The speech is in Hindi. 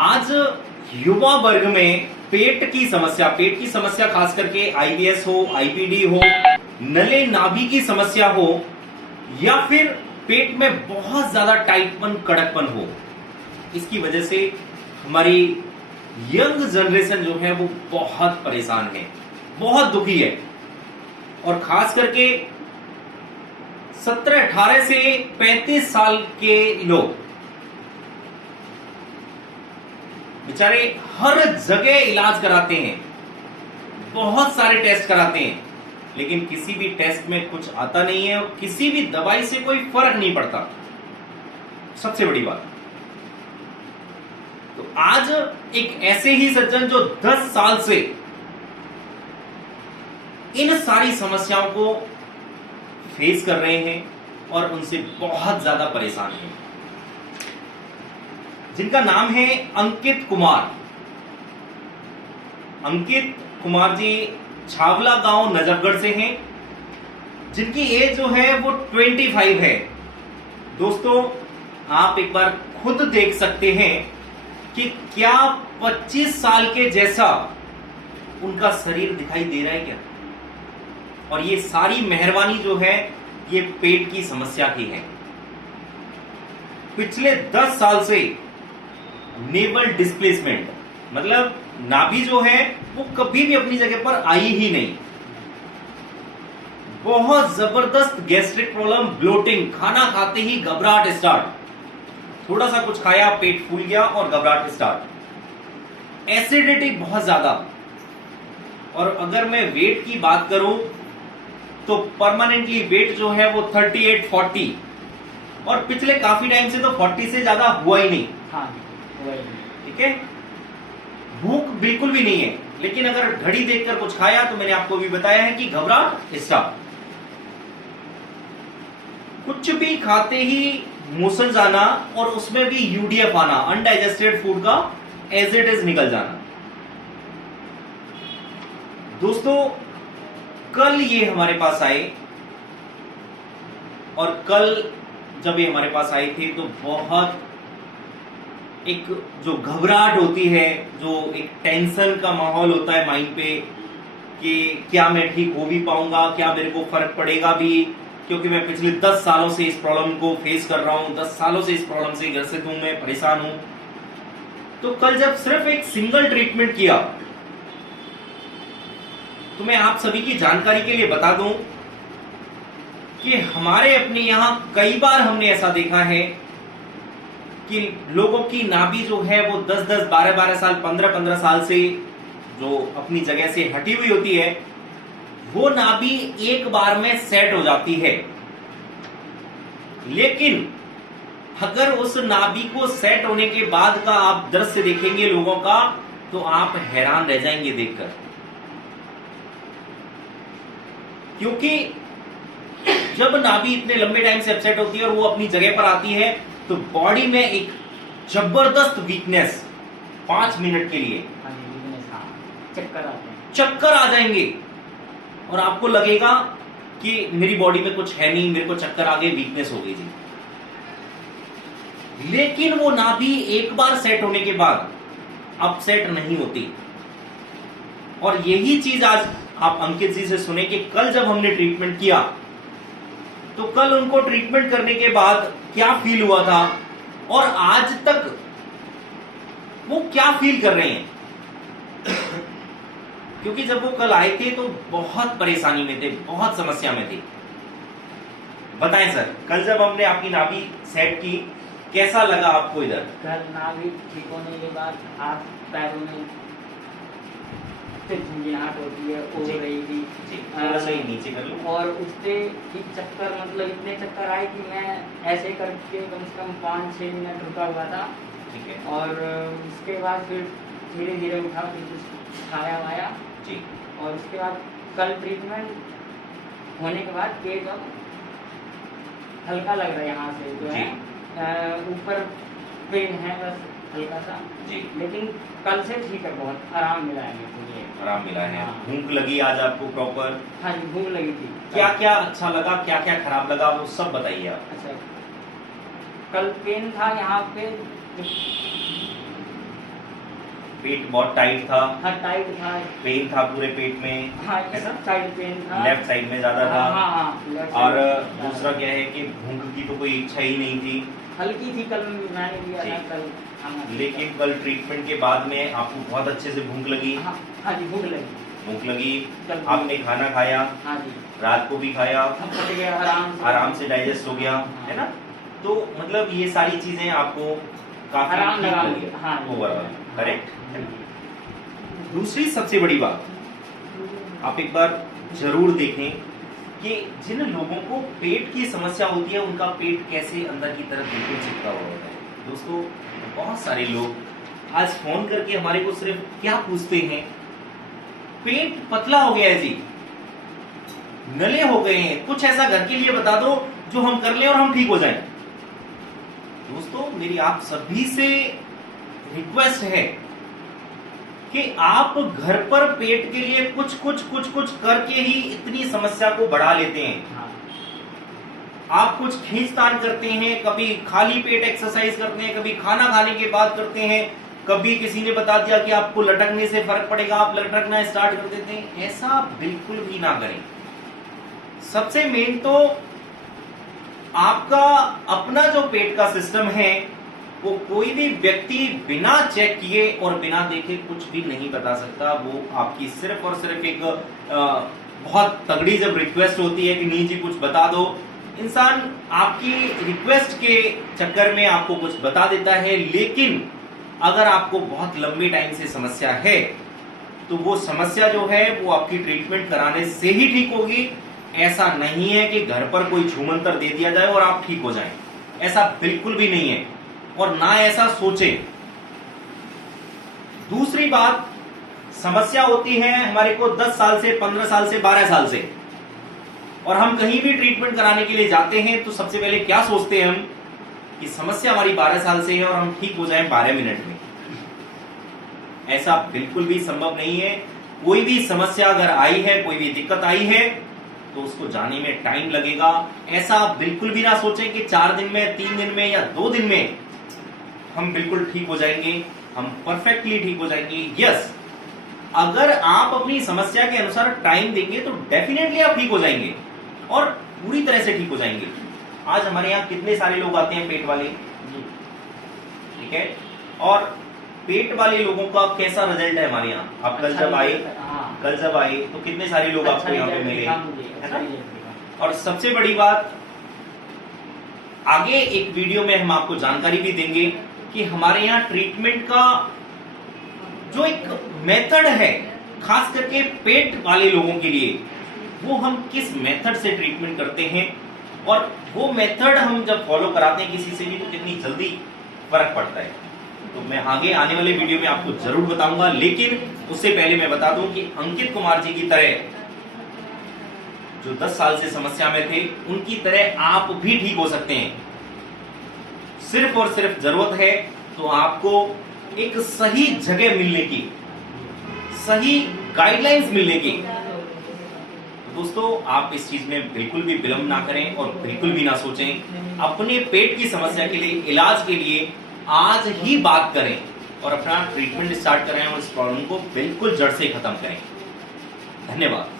आज युवा वर्ग में पेट की समस्या खास करके आईबीएस हो, आईपीडी हो, नले नाभि की समस्या हो, या फिर पेट में बहुत ज्यादा टाइटपन, कड़कपन हो, इसकी वजह से हमारी यंग जनरेशन जो है वो बहुत परेशान है, बहुत दुखी है। और खास करके 17-18 से 35 साल के लोग बेचारे हर जगह इलाज कराते हैं, बहुत सारे टेस्ट कराते हैं, लेकिन किसी भी टेस्ट में कुछ आता नहीं है और किसी भी दवाई से कोई फर्क नहीं पड़ता। सबसे बड़ी बात, तो आज एक ऐसे ही सज्जन जो 10 साल से इन सारी समस्याओं को फेस कर रहे हैं और उनसे बहुत ज्यादा परेशान हैं, जिनका नाम है अंकित कुमार। अंकित कुमार जी छावला गांव नजफगढ़ से हैं, जिनकी एज जो है वो 25 है। दोस्तों, आप एक बार खुद देख सकते हैं कि क्या 25 साल के जैसा उनका शरीर दिखाई दे रहा है क्या? और ये सारी मेहरबानी जो है ये पेट की समस्या की है। पिछले 10 साल से नेवल डिस्प्लेसमेंट, मतलब नाभि जो है वो कभी भी अपनी जगह पर आई ही नहीं। बहुत जबरदस्त गैस्ट्रिक प्रॉब्लम, ब्लोटिंग, खाना खाते ही घबराहट स्टार्ट, थोड़ा सा कुछ खाया पेट फूल गया और घबराहट स्टार्ट, एसिडिटी बहुत ज्यादा। और अगर मैं वेट की बात करूं तो परमानेंटली वेट जो है वो 38-40, और पिछले काफी टाइम से तो 40 से ज्यादा हुआ ही नहीं। ठीक है, भूख बिल्कुल भी नहीं है, लेकिन अगर घड़ी देखकर कुछ खाया तो मैंने आपको भी बताया है कि घबराहट स्टार्ट। कुछ भी खाते ही मोशन जाना, और उसमें भी यूडीएफ आना, अनडाइजेस्टेड फूड का एज इट इज निकल जाना। दोस्तों, कल ये हमारे पास आए, और कल जब ये हमारे पास आए थे तो बहुत एक जो घबराहट होती है, जो एक टेंशन का माहौल होता है माइंड पे कि क्या मैं ठीक हो भी पाऊंगा, क्या मेरे को फर्क पड़ेगा भी, क्योंकि मैं पिछले 10 सालों से इस प्रॉब्लम को फेस कर रहा हूं, 10 सालों से इस प्रॉब्लम से ग्रसित हूं, मैं परेशान हूं। तो कल जब सिर्फ एक सिंगल ट्रीटमेंट किया, तो मैं आप सभी की जानकारी के लिए बता दूं कि हमारे अपने यहां कई बार हमने ऐसा देखा है कि लोगों की नाभि जो है वो 10-10, 12-12 साल, 15-15 साल से जो अपनी जगह से हटी हुई होती है, वो नाभि एक बार में सेट हो जाती है। लेकिन अगर उस नाभि को सेट होने के बाद का आप दृश्य देखेंगे लोगों का, तो आप हैरान रह जाएंगे देखकर। क्योंकि जब नाभि इतने लंबे टाइम से अपसेट होती है और वो अपनी जगह पर आती है, तो बॉडी में एक जबरदस्त वीकनेस 5 मिनट के लिए चक्कर आ जाएंगे, और आपको लगेगा कि मेरी बॉडी में कुछ है नहीं, मेरे को चक्कर आ गए, वीकनेस हो गई जी। लेकिन वो नाभि एक बार सेट होने के बाद अपसेट नहीं होती। और यही चीज आज आप अंकित जी से सुने कि कल जब हमने ट्रीटमेंट किया, तो कल उनको ट्रीटमेंट करने के बाद क्या फील हुआ था, और आज तक वो क्या फील कर रहे हैं। क्योंकि जब वो कल आए थे तो बहुत परेशानी में थे, बहुत समस्या में थे। बताएं सर, कल जब हमने आपकी नाभि सेट की, कैसा लगा आपको? इधर कल नाभि ठीक होने के बाद हाथ पैरों में झुंझुनाहट होती है, हो रही थी, थोड़ा सा ही नीचे कर लो, और उससे चक्कर, मतलब इतने चक्कर आए कि मैं ऐसे करके कम से कम 5-6 मिनट रुका हुआ था। ठीक है। और उसके बाद फिर धीरे धीरे उठा, फिर कुछ खाया वाया जी। और उसके बाद कल ट्रीटमेंट होने के बाद पेट अब हल्का लग रहा है, यहाँ से जो है ऊपर पेन है बस हल्का सा जी, लेकिन कल से ठीक है, बहुत आराम मिला है मेरे को। आराम मिला है। हाँ। भूख लगी आज आपको प्रॉपर? हाँ जी, भूख लगी थी। क्या क्या अच्छा लगा, क्या क्या खराब लगा, वो सब बताइए आप। अच्छा, कल पेन था यहाँ पे, पेट बहुत टाइट था, हाँ टाइट था, पेन था पूरे पेट में, हाँ इस साइड पेन था, लेफ्ट साइड में ज्यादा था। हाँ left और side में दूसरा क्या है कि भूख की तो कोई इच्छा ही नहीं थी, हल्की थी, कल मैंने लिया जी। था कल खाना। लेकिन कल ट्रीटमेंट के बाद में आपको बहुत अच्छे से भूख लगी, हाँ हाँ जी भूख लगी, भूख लगी, कल आपने खाना खाया, हाँ जी रात को भी खाया, हम पट गया आराम से डाइजेस्ट हो गया, है ना। तो मतलब ये सारी चीजें आपको काफी आराम ठीक लगा लगी हाँ ओवरऑल, करेक्ट। दूसरी सबसे बड़ी बात, आप एक बार जरूर देखें कि जिन लोगों को पेट की समस्या होती है उनका पेट कैसे अंदर की तरफ बिल्कुल चिपका हुआ होता है। दोस्तों बहुत सारे लोग आज फोन करके हमारे को सिर्फ क्या पूछते हैं, पेट पतला हो गया है जी, नले हो गए हैं, कुछ ऐसा घर के लिए बता दो जो हम कर लें और हम ठीक हो जाएं। दोस्तों मेरी आप सभी से रिक्वेस्ट है कि आप घर पर पेट के लिए कुछ करके ही इतनी समस्या को बढ़ा लेते हैं। हाँ आप कुछ खींचतान करते हैं, कभी खाली पेट एक्सरसाइज करते हैं, कभी खाना खाने के बाद करते हैं, कभी किसी ने बता दिया कि आपको लटकने से फर्क पड़ेगा, आप लटकना स्टार्ट कर देते हैं। ऐसा बिल्कुल भी ना करें। सबसे मेन तो आपका अपना जो पेट का सिस्टम है वो कोई भी व्यक्ति बिना चेक किए और बिना देखे कुछ भी नहीं बता सकता। वो आपकी सिर्फ और सिर्फ एक बहुत तगड़ी जब रिक्वेस्ट होती है कि नहीं जी कुछ बता दो, इंसान आपकी रिक्वेस्ट के चक्कर में आपको कुछ बता देता है। लेकिन अगर आपको बहुत लंबे टाइम से समस्या है तो वो समस्या जो है वो आपकी ट्रीटमेंट कराने से ही ठीक होगी। ऐसा नहीं है कि घर पर कोई छूमंतर दे दिया जाए और आप ठीक हो जाएं, ऐसा बिल्कुल भी नहीं है और ना ऐसा सोचें। दूसरी बात, समस्या होती है हमारे को 10 साल से, 15 साल से, 12 साल से, और हम कहीं भी ट्रीटमेंट कराने के लिए जाते हैं तो सबसे पहले क्या सोचते हैं हम कि समस्या हमारी 12 साल से है और हम ठीक हो जाएं 12 मिनट में। ऐसा बिल्कुल भी संभव नहीं है। कोई भी समस्या अगर आई है, कोई भी दिक्कत आई है तो उसको जाने में टाइम लगेगा। ऐसा बिल्कुल भी ना सोचें कि 4 दिन में, 3 दिन में या 2 दिन में हम बिल्कुल ठीक हो जाएंगे, हम परफेक्टली ठीक हो जाएंगे। यस, अगर आप अपनी समस्या के अनुसार टाइम देंगे तो डेफिनेटली आप ठीक हो जाएंगे और पूरी तरह से ठीक हो जाएंगे। आज हमारे यहाँ कितने सारे लोग आते हैं पेट वाले, ठीक है, और पेट वाले लोगों का कैसा रिजल्ट है हमारे यहाँ। आप कल जब आए तो कितने सारे लोग आपको यहाँ पे मिले, है ना। और सबसे बड़ी बात, आगे एक वीडियो में हम आपको जानकारी भी देंगे कि हमारे यहाँ ट्रीटमेंट का जो एक मेथड है खास करके पेट वाले लोगों के लिए, वो हम किस मेथड से ट्रीटमेंट करते हैं और वो मेथड हम जब फॉलो कराते हैं किसी से भी तो कितनी जल्दी फर्क पड़ता है। तो मैं आगे आने वाले वीडियो में आपको जरूर बताऊंगा। लेकिन उससे पहले मैं बता दूं कि अंकित कुमार जी की तरह जो 10 साल से समस्या में थे, उनकी तरह आप भी ठीक हो सकते हैं। सिर्फ और सिर्फ जरूरत है तो आपको एक सही जगह मिलने की, सही गाइडलाइंस मिलने की। दोस्तों आप इस चीज में बिल्कुल भी विलंब ना करें और बिल्कुल भी ना सोचें। अपने पेट की समस्या के लिए, इलाज के लिए आज ही बात करें और अपना ट्रीटमेंट स्टार्ट करें और इस प्रॉब्लम को बिल्कुल जड़ से खत्म करें। धन्यवाद।